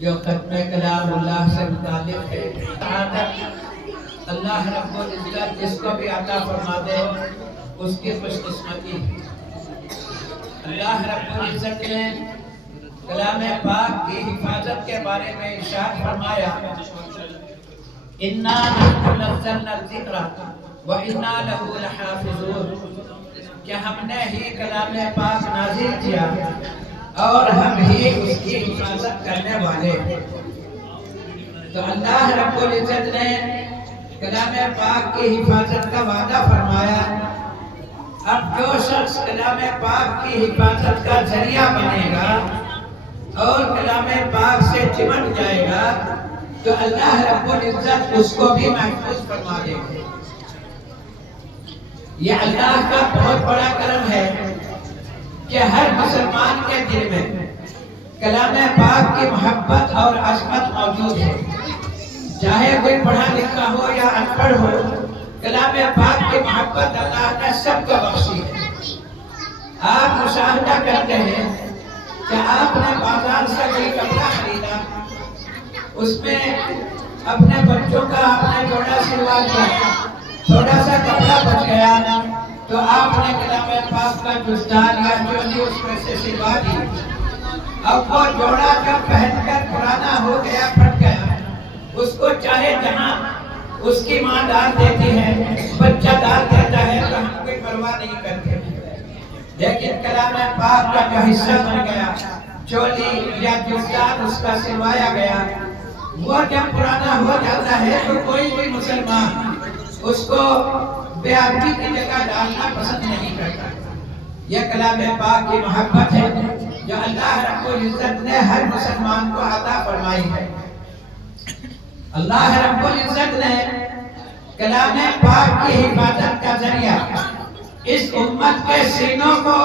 جو ختم کلام اللہ سے متعلق ہے، اللہ رب العزت جس کو بھی عطا فرما دے اس کی خوش قسمتی ہے۔ اللہ رب العزت نے کلام پاک کی حفاظت کے بارے میں ارشاد فرمایا، اِنَّا نَحْنُ نَزَّلْنَا الذِّكْرَ وَإِنَّا لَهُ لَحَافِظُونَ، کہ ہم نے ہی کلام پاک نازل کیا اور ہم ہی اس کی حفاظت کرنے والے ہیں۔ تو اللہ رب العزت نے کلام پاک کی حفاظت کا وعدہ فرمایا۔ اب جو شخص کلام پاک کی حفاظت کا ذریعہ بنے گا اور کلام پاک سے چمٹ جائے گا تو اللہ رب العزت اس کو بھی محفوظ فرما دے گا۔ یہ اللہ کا بہت بڑا کرم ہے کہ ہر مسلمان کے دل میں کلام پاک کی محبت اور عظمت موجود ہے۔ چاہے کوئی پڑھا لکھا ہو یا ان پڑھ ہو، کلام پاک کی محبت اللہ نے سب کو بخشی ہے۔ آپ مشاہدہ کرتے ہیں کہ آپ نے بازار سے کوئی کپڑا خریدا، اس میں اپنے بچوں کا آپ نے جوڑا سلوا دیا، تھوڑا سا کپڑا بچ گیا تو آپ نے کلام پاک کا جزدان یا چولی اس میں سے سلوا دی۔ اب وہ جوڑا جب پہن کر پرانا ہو گیا، پھٹ گیا، اس کو چاہے جہاں اس کی ماں ڈال دیتی ہے، بچہ ڈال دیتا ہے تو ہم کوئی پرواہ نہیں کرتے، لیکن کلام پاک کا جو حصہ بن گیا، چولی یا جزدان اس کا سلوایا گیا، وہ جب پرانا ہو جاتا ہے تو کوئی بھی مسلمان اس کو بے ادبی کی جگہ ڈالنا پسند نہیں کرتا۔ یہ کلام پاک کی محبت ہے جو اللہ رب العزت نے ہر مسلمان کو عطا فرمائی ہے۔ اللہ رب العزت نے کلام پاک کی حفاظت کا ذریعہ اس امت کے سینوں کو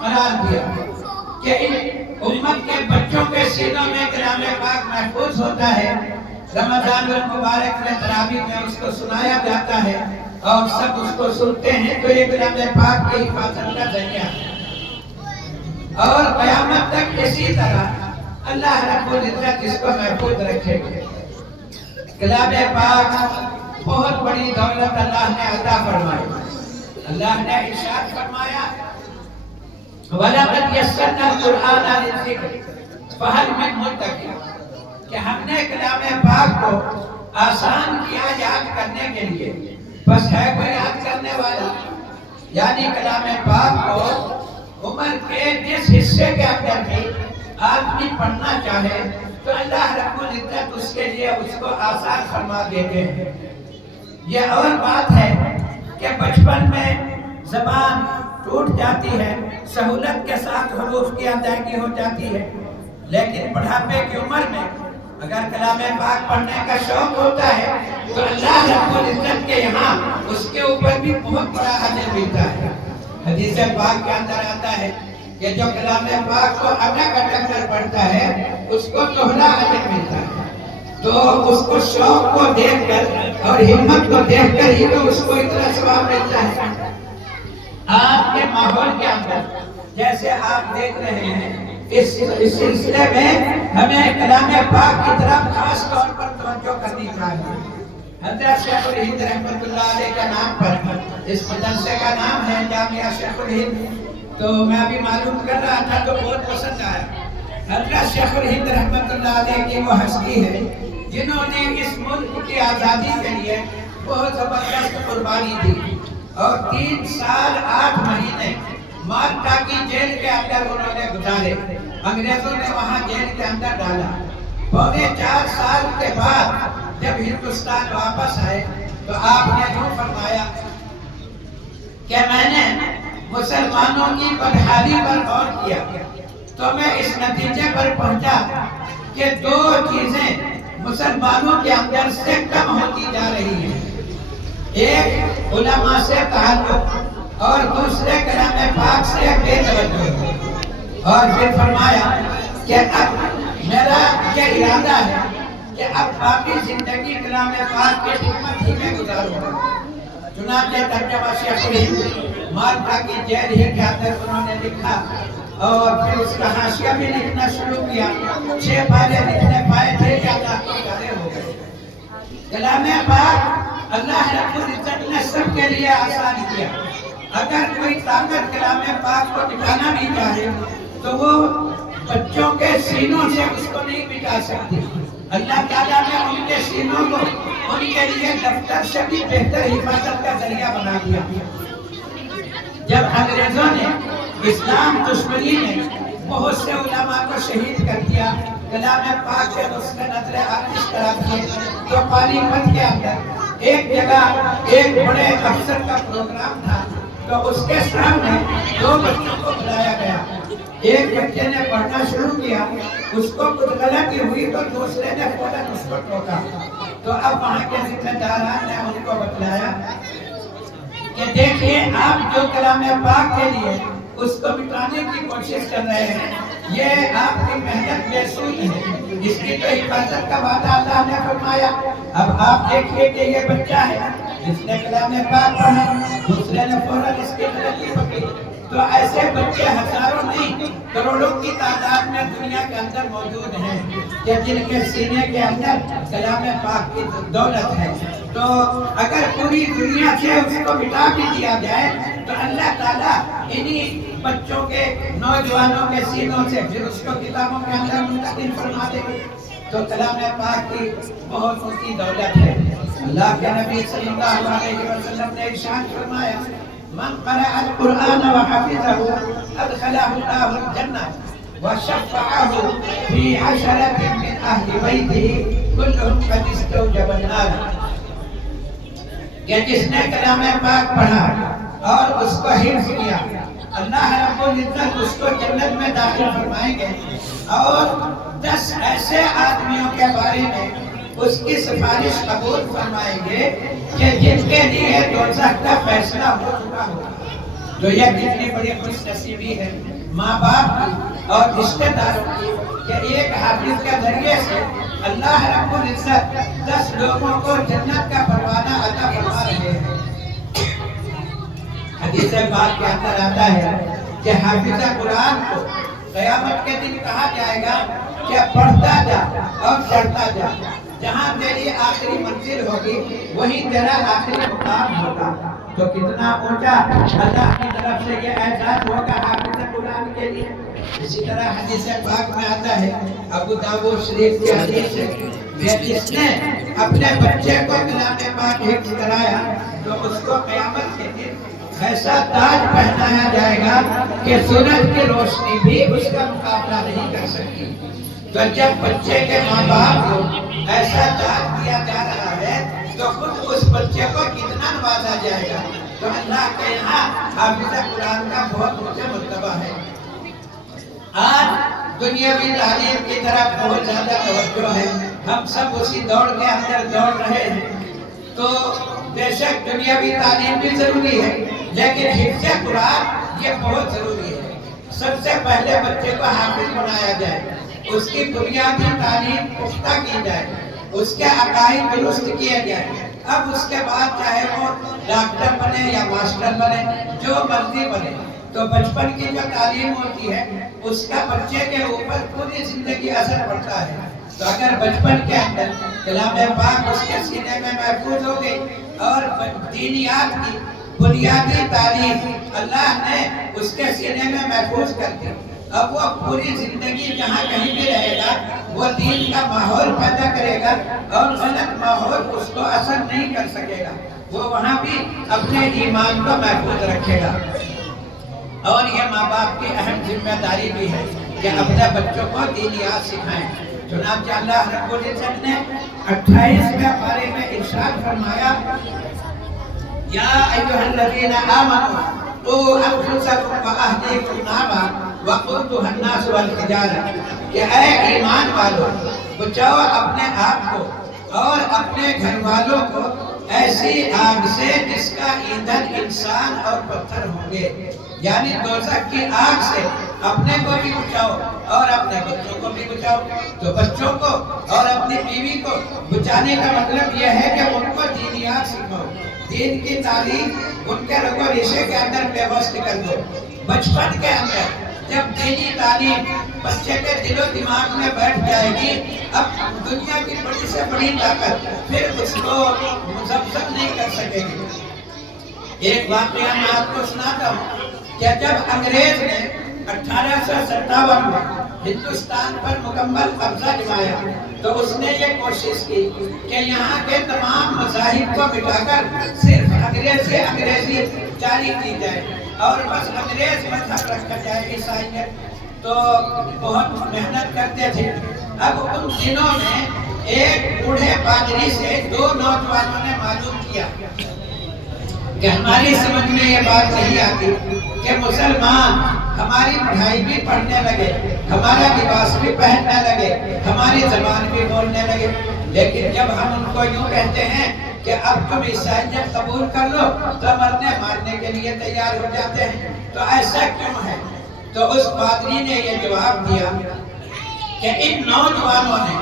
قرار دیا کہ ان امت کے بچوں کے سینوں میں کلام پاک محفوظ ہوتا ہے۔ رمضان المبارک میں تراویح میں اس کو سنایا جاتا ہے اور سب اس کو سنتے ہیں، تو یہ کلام پاک کی حفاظت کا ذریعہ ہے۔ اور قیامت تک اسی طرح اللہ رب العزت اس کو محفوظ رکھے گا۔ کلام پاک بہت بڑی دولت اللہ نے عطا فرمائی۔ اللہ نے ارشاد فرمایا، وَلَقَدْ يَسَّرْنَا الْقُرْآنَ لِلذِّكْرِ فَهَلْ مِن مُدَّكِرٍ، کہ ہم نے کلام پاک کو آسان کیا یاد کرنے کے لیے، بس ہے کوئی یاد کرنے والا؟ یعنی کلام پاک کو عمر کے جس حصے کے اندر بھی آدمی پڑھنا چاہے تو اللہ رب العزت اس کے لیے اس کو آسان فرما دیتے ہیں۔ یہ اور بات ہے کہ بچپن میں زبان ٹوٹ جاتی ہے، سہولت کے ساتھ حروف کی ادائیگی ہو جاتی ہے، لیکن بڑھاپے کی عمر میں اگر کلام پاک پڑھنے کا شوق ہوتا ہے تو اللہ رب العزت کے یہاں اس کے اوپر بھی بہت بڑا اجر ملتا ہے۔ حدیث پاک کے اندر آتا ہے کہ جو کلام پاک کو اٹک اٹک کر پڑھتا ہے اس کو دوہرا اجر ملتا ہے۔ تو اس کو شوق کو دیکھ کر اور ہمت کو دیکھ کر ہی تو اس کو اتنا ثواب ملتا ہے۔ آپ کے ماحول کے اندر جیسے آپ دیکھ رہے ہیں، اس سلسلے میں ہمیں کلام پاک کی طرف خاص طور پر توجہ کرنی چاہیے۔ حضرت شیخ الہند رحمۃ اللہ علیہ کا نام پر اس مدرسے کا نام ہے جامعہ شیخ الہند، تو میں ابھی معلوم کر رہا تھا تو بہت پسند آیا۔ حضرت شیخ الہند رحمۃ اللہ علیہ کی وہ ہستی ہے جنہوں نے اس ملک کی آزادی کے لیے بہت زبردست قربانی دی، اور 3 سال 8 مہینے مالٹا کی جیل کے اندر انہوں نے گزارے۔ انگریزوں نے وہاں جیل کے اندر ڈالا۔ 4.25 سال کے بعد جب ہندوستان واپس آئے تو آپ نے یوں فرمایا کہ میں نے مسلمانوں کی بدحالی پر غور کیا تو میں اس نتیجے پر پہنچا کہ 2 چیزیں مسلمانوں کے اندر سے کم ہوتی جا رہی ہیں، ایک علماء سے تعلق اور دوسرے کلام پاک سے بے توجہ۔ اور پھر فرمایا کہ اب میرا یہ ارادہ ہے کہ اب باقی زندگی کلام پاک کی خدمت ہی میں گزاروں گا۔ چنانچہ ترجمہ شیخ الہند مالٹا کی جیل ہی کے اندر انہوں نے لکھا، اور پھر اس کا حاشیہ بھی لکھنا شروع کیا۔ 6 پارے لکھنے پائے کلام پاک اللہ رب العزت نے سب کے لیے آسان کیا. اگر کوئی طاقت کلام پاک کو مٹانا بھی چاہے تو وہ بچوں کے سینوں سے اس کو نہیں مٹا سکتی. اللہ تعالیٰ نے ان کے سینوں کو ان کے لیے دفتر سے بھی بہتر حفاظت کا ذریعہ بنا دیا. جب انگریزوں نے اسلام دشمنی نے بہت سے علماء کو شہید کر دیا، کلام پاک سے اس کے نظر آتش کرا دیے، تو پانی پت کے اندر ایک جگہ ایک بڑے افسر کا پروگرام تھا، تو اس کے سامنے دو بچوں کو بلایا گیا. ایک بچے نے پڑھنا شروع کیا، اس کو کچھ غلطی ہوئی تو دوسرے نے فوراً اس کو ٹوکا. تو اب وہاں کے ذمہ داران نے ان کو بتلایا کہ دیکھیے آپ جو کلام پاک کے لیے اس کو مٹانے کی کوشش کر رہے ہیں، یہ آپ کی محنت بے سود ہے. اس کی تو حفاظت کا وعدہ اللہ نے فرمایا. اب آپ دیکھیے کہ یہ بچہ ہے جس نے کلام پاک پڑھا، دوسرے نے فوراً اس کی غلطی پکڑی. تو ایسے بچے ہزاروں نہیں کروڑوں کی تعداد میں دنیا کے اندر موجود ہیں کہ جن کے سینے کے اندر کلام پاک کی دولت ہے. تو اگر پوری دنیا سے اس کو مٹا بھی دیا جائے تو اللہ تعالیٰ انہی بچوں کے نوجوانوں کے سینوں سے پھر اس کو کتابوں کے اندر منتقل فرما دے گی. تو کلام پاک کی بہت اونچی دولت ہے. اللہ کے نبی صلی اللہ علیہ وسلم نے ارشاد فرمایا من قرأ القرآن وحفظه ادخله الله الجنة وشفعه في 10 من أهل بيته كلهم قد استوجب النار. کہ جس نے کلام پاک پڑھا اور اس کو حفظ کیا، اللہ رب العزت اس کو جنت میں داخل فرمائیں گے، اور 10 ایسے آدمیوں کے بارے میں اس کی سفارش قبول فرمائیں گے کہ جن کے لیے دوزخ کا فیصلہ ہو چکا ہو. تو یہ کتنی بڑی خوش نصیبی ہے ماں باپ کی اور رشتہ داروں کی کہ ایک حافظ کے ذریعے سے اللہ رب العزت 10 لوگوں کو جنت کا پروانہ عطا فرما رہے ہیں. حدیث پاک کے اندر آتا ہے کہ حافظ قرآن کو قیامت کے دن کہا جائے گا کہ پڑھتا جا اور چڑھتا جا، جہاں تیری آخری منزل ہوگی وہی تیرا آخری مقام ہوگا. تو کتنا اونچا اللہ کی طرف سے یہ اعزاز ہوگا حافظ قرآن کے لیے. اسی طرح حدیث پاک میں آتا ہے، ابو داؤد شریف کی حدیث ہے کہ جس نے اپنے بچے کو کلام پاک حفظ کرایا تو اس کو قیامت کے دن ایسا تاج پہنایا جائے گا کہ سورج کی روشنی بھی اس کا مقابلہ نہیں کر سکتی. تو جب بچے کے ماں باپ کو ایسا تاج دیا جا رہا ہے تو خود اس بچے کو کتنا نوازا جائے گا. تو اللہ کے یہاں حافظ قرآن کا بہت اونچا مرتبہ ہے. آج دنیاوی تعلیم کی طرف بہت زیادہ توجہ ہے، ہم سب اسی دوڑ کے اندر دوڑ رہے ہیں. تو بے شک دنیاوی تعلیم بھی ضروری ہے، لیکن حفظ قرآن یہ بہت ضروری ہے. سب سے پہلے بچے کو حافظ بنایا جائے، اس کی بنیادی تعلیم پختہ کی جائے، اس کے عقائد درست کیے جائے. اب اس کے بعد چاہے وہ ڈاکٹر بنے یا ماسٹر بنے، جو مرضی بنے، تو بچپن کی جو تعلیم ہوتی ہے اس کا بچے کے اوپر پوری زندگی اثر پڑتا ہے. تو اگر بچپن کے اندر کلام پاک اس کے سینے میں محفوظ ہو گئی اور دینیات کی بنیادی تعلیم اللہ نے اس کے سینے میں محفوظ کر دی، اب وہ پوری زندگی جہاں کہیں بھی رہے گا وہ دین کا ماحول پیدا کرے گا اور غلط ماحول اس کو اثر نہیں کر سکے گا. وہ وہاں بھی اپنے ایمان کو محفوظ رکھے گا. اور یہ ماں باپ کی اہم ذمہ داری بھی ہے کہ اپنے بچوں کو دینیات سکھائیں. چنانچہ اللہ رب العزت نے 28ویں پارے میں ارشاد فرمایا، یا ایھا الذین آمنوا قوا انفسکم واہلیکم نارا وقودھا الناس والحجارہ، کہ اے ایمان والو بچاؤ اپنے آپ کو اور اپنے گھر والوں کو ایسی آگ سے جس کا ایندھن انسان اور پتھر ہوں گے. یعنی دوزخ کی آگ سے اپنے کو بھی بچاؤ اور اپنے بچوں کو بھی بچاؤ. تو بچوں کو اور اپنی بیوی کو بچانے کا مطلب یہ ہے کہ ان کو دینیات سکھاؤ، دین کی تعلیم ان کے رگ و ریشے کے اندر پیوست کر دو. بچپن کے اندر جب دینی تعلیم بچے کے دل و دماغ میں بیٹھ جائے گی، اب دنیا کی بڑی سے بڑی طاقت پھر اس کو مذبذب نہیں کر سکے گی۔ ایک واقعہ میں آپ کو سناتا ہوں کہ جب انگریز نے 1857 میں ہندوستان پر مکمل قبضہ جمایا تو اس نے یہ کوشش کی کہ یہاں کے تمام مذاہب کو مٹا کر صرف انگریزی جاری کی جائے اور بس انگریز مذہب رکھا جائے، عیسائیت۔ تو بہت محنت کرتے تھے۔ اب ان دنوں میں ایک بوڑھے پادری سے دو نوجوانوں نے معلوم کیا کہ ہماری سمجھ میں یہ بات نہیں آتی کہ مسلمان ہماری پڑھائی بھی پڑھنے لگے، ہمارا لباس بھی پہننے لگے، ہماری زبان بھی بولنے لگے، لیکن جب ہم ان کو یوں کہتے ہیں کہ اب تم عیسائیت قبول کر لو تو مرنے مارنے کے لیے تیار ہو جاتے ہیں، تو ایسا کیوں ہے؟ تو اس پادری نے یہ جواب دیا کہ ان نوجوانوں نے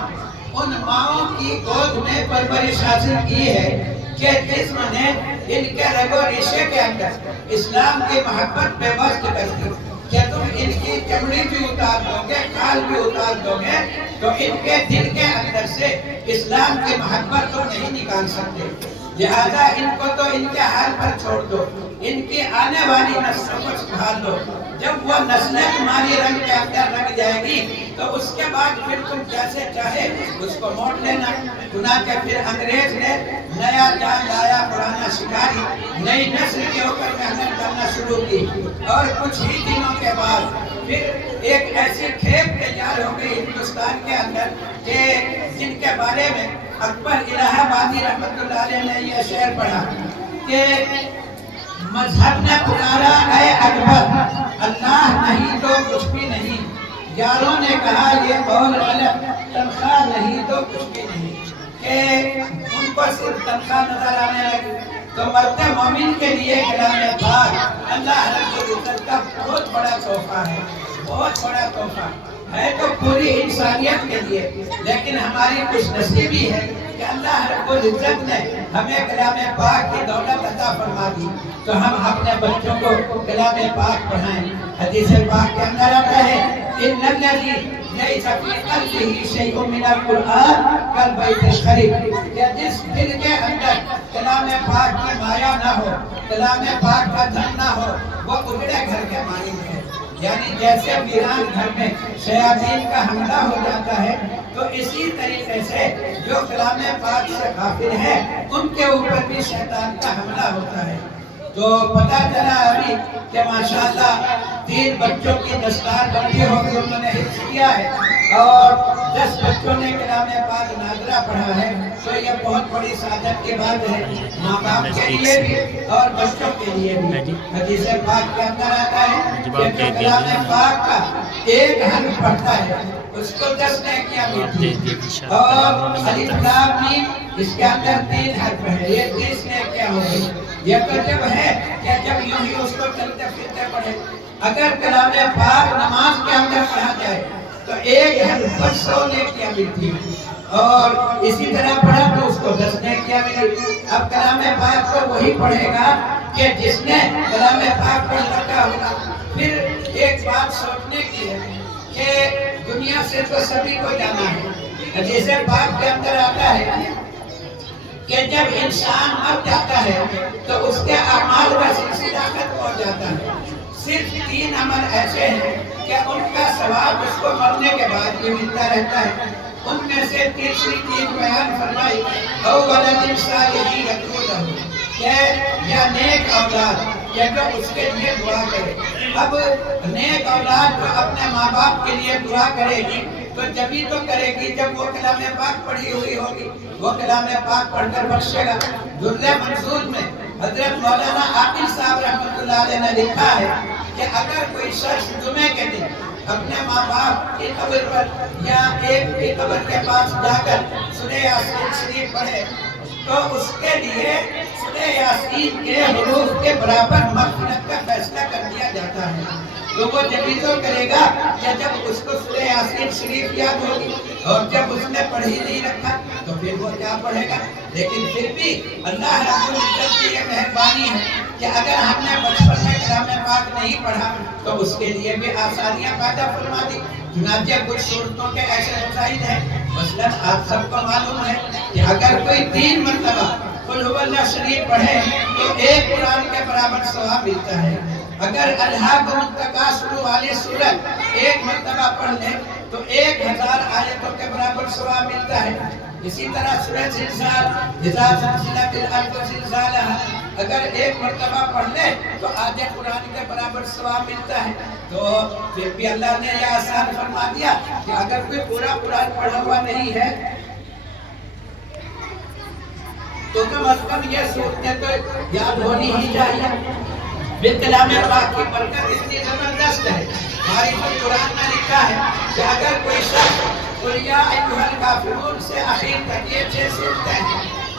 ان ماؤں کی گود میں پرورش حاصل کی ہے کہ جسم نے ان کے رگ و ریشے کے اندر اسلام کی محبت بے بس کر دی کہ تم ان کی چمڑی بھی اتار دو گے، کھال بھی اتار دو گے تو ان کے دل کے اندر سے اسلام کی محبت تو نہیں نکال سکتے، لہذا ان کو تو ان کے حال پر چھوڑ دو، ان کی آنے والی نسلوں کو سنبھال دو، جب وہ نسلیں تمہاری رنگ کے اندر رنگ جائے گی تو اس کے بعد پھر تم جیسے چاہے اس کو موڑ لینا۔ چنانچہ پھر انگریز نے نیا جان لایا پرانا شکاری، نئی نسل کے اوپر محنت کرنا شروع کی اور کچھ ہی دنوں کے بعد پھر ایک ایسی کھیپ تیار ہو گئی ہندوستان کے اندر کہ جن کے بارے میں اکبر الہ آبادی رحمت اللہ علیہ نے یہ شعر پڑھا کہ مذہب نے پکارا اے اکبر، اللہ نہیں تو کچھ بھی نہیں، یاروں نے کہا یہ قول غلط، تنخواہ نہیں تو کچھ بھی نہیں، کہ ان کو صرف تنخواہ نظر آنے لگی۔ تو مرد مومن کے لیے کلام پاک اللہ رب العزت کا بہت بڑا تحفہ ہے، بہت بڑا تحفہ ہے، تو پوری انسانیت کے لیے، لیکن ہماری خوش نصیبی ہے کہ اللہ رب العزت نے ہمیں کلام پاک کی دولت عطا فرما دی تو ہم اپنے بچوں کو کلام پاک پڑھائیں۔ حدیث پاک کے اندر آتا ہے ان الذی لیس فی قلبہ شیء من القرآن کالبیت الخریب، کہ جس دل کے اندر کلام پاک کی مایا نہ ہو، کلام پاک کا دھن نہ ہو، وہ اجڑے گھر کے مانند ہے، یعنی جیسے ویران گھر میں شیاطین کا حملہ ہو جاتا ہے تو اسی طریقے سے جو کلام پاک سے غافل ہے ان کے اوپر بھی شیطان کا حملہ ہوتا ہے۔ تو پتہ چلا ابھی کہ ماشاءاللہ 3 بچوں کی دستار بندی ہو گئی، انہوں نے حفظ کیا ہے اور 10 بچوں نے کلام پاک ناظرہ پڑھا ہے، تو یہ بہت بڑی سعادت کی بات ہے ماں باپ کے لیے بھی اور بچوں کے لیے بھی۔ حدیث پاک کے اندر آتا ہے کہ جو کلام پاک کا ایک حرف پڑھتا ہے اس کو 10 نیکیاں ملتی ہیں، اور الف لام میم اس کے اندر 3 حرف ہیں، یہ 30 نیکیاں ہو گئی۔ یہ تو جب ہے کہ جب یوں ہی اس کو چلتے پھرتے پڑھے، اگر کلام پاک نماز کے اندر پڑھا جائے تو ایک حرف پر 100 نیکیاں ملتی ہیں، اور اسی طرح پڑھا تو اس کو 10 نیکیاں ملی۔ اب کلام پاک کو وہی پڑھے گا کہ جس نے کلام پاک پڑھ رکھا ہوگا۔ پھر ایک بات سوچنے کی ہے کہ دنیا سے تو سبھی کو جانا ہے، حدیث پاک کے اندر آتا ہے کہ جب انسان مر جاتا ہے تو اس کے اعمال کا سلسلہ ختم ہو جاتا ہے، صرف 3 عمل ایسے ہیں کہ ان کا ثواب اس کو مرنے کے بعد بھی ملتا رہتا ہے۔ ان میں سے تیسری چیز بیان فرمائی او ولد صالح یدعو لہ، کہ یا نیک اولاد کہ جو اس کے لیے دعا کرے۔ اب نیک اولاد جو اپنے ماں باپ کے لیے دعا کرے گی تو جبھی تو کرے گی جب وہ کلام پاک پڑھی ہوئی ہوگی، وہ کلام پاک پڑھ کر بخشے گا۔ درر منصور میں حضرت مولانا عاقل صاحب رحمت اللہ علیہ نے لکھا ہے کہ اگر کوئی شخص جمعے کے دن اپنے ماں باپ کی قبر پر یا ایک کی قبر کے پاس جا کر سورہ یاسین شریف پڑھے تو اس کے لیے سورہ یاسین کے حروف کے برابر مغفرت کا فیصلہ کر دیا جاتا ہے۔ تو وہ جبھی تو کرے گا کہ جب اس کو سورہ یاسین شریف یاد ہوگی، اور جب اس نے پڑھ ہی نہیں رکھا تو پھر وہ کیا پڑھے گا؟ لیکن پھر بھی اللہ رب العزت کی یہ مہربانی ہے کہ اگر ہم نے بچپن میں کلام پاک نہیں پڑھا تو اس کے لیے بھی آسانیاں پیدا فرما دی۔ چنانچہ کچھ صورتوں کے ایسے مسائل ہیں، مثلاً آپ سب کو معلوم ہے کہ اگر کوئی 3 مرتبہ قل هو اللہ شریف پڑھے تو 1 قرآن کے برابر ثواب ملتا ہے۔ اگر الہاکم التکاثر والی سورت 1 مرتبہ پڑھ لیں تو 1000 آیتوں کے برابر ثواب ملتا ہے۔ اسی طرح سورہ زلزال، اذا زلزلت الارض زلزالها، اگر 1 مرتبہ پڑھ لیں تو آدھے قرآن کے برابر ثواب ملتا ہے۔ تو پھر بھی اللہ نے یہ آسان فرما دیا کہ اگر کوئی پورا قرآن پڑھا ہوا نہیں ہے تو کم از کم یہ صورتیں تو یاد ہونی ہی چاہیے۔ کلام پاک کی برکت اتنی زبردست ہے، معرفت قرآن میں لکھا ہے کہ اگر کوئی شخص قل یا ایھا الکافرون سے آخر تک یہ 6 صورتیں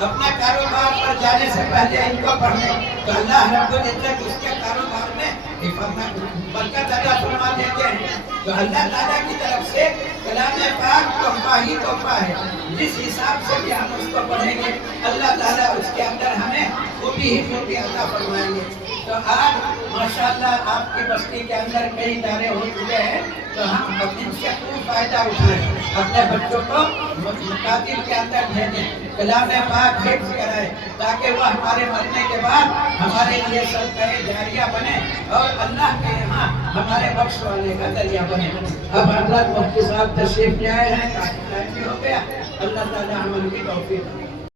اپنا کاروبار پر جانے سے پہلے ان کو پڑھ لیں تو اللہ رب العزت اس کے کاروبار میں برکت عطا فرما دیتے ہیں۔ تو اللہ تعالیٰ کی طرف سے کلام پاک تحفہ ہی تحفہ ہے، جس حساب سے بھی ہم اس کو پڑھیں گے اللہ تعالیٰ اس کے اندر ہمیں خوبی ہی خوبی عطا فرمائیں گے۔ تو آج ماشاءاللہ آپ کی بستی کے اندر کئی ادارے ہو چکے ہیں، تو ہم ان سے خوب فائدہ اٹھائیں، اپنے بچوں کو مکاتب کے اندر بھیجیں، کلام پاک حفظ کرائیں تاکہ وہ ہمارے مرنے کے بعد ہمارے لیے صدقہ جاریہ بنے اور اللہ کے یہاں ہمارے بخشوانے کا ذریعہ بنے۔ اب حضرت مفتی صاحب تشریف لے آئے ہیں، ٹائم بھی ہو گیا، اللہ تعالیٰ ہم ان کی توفیق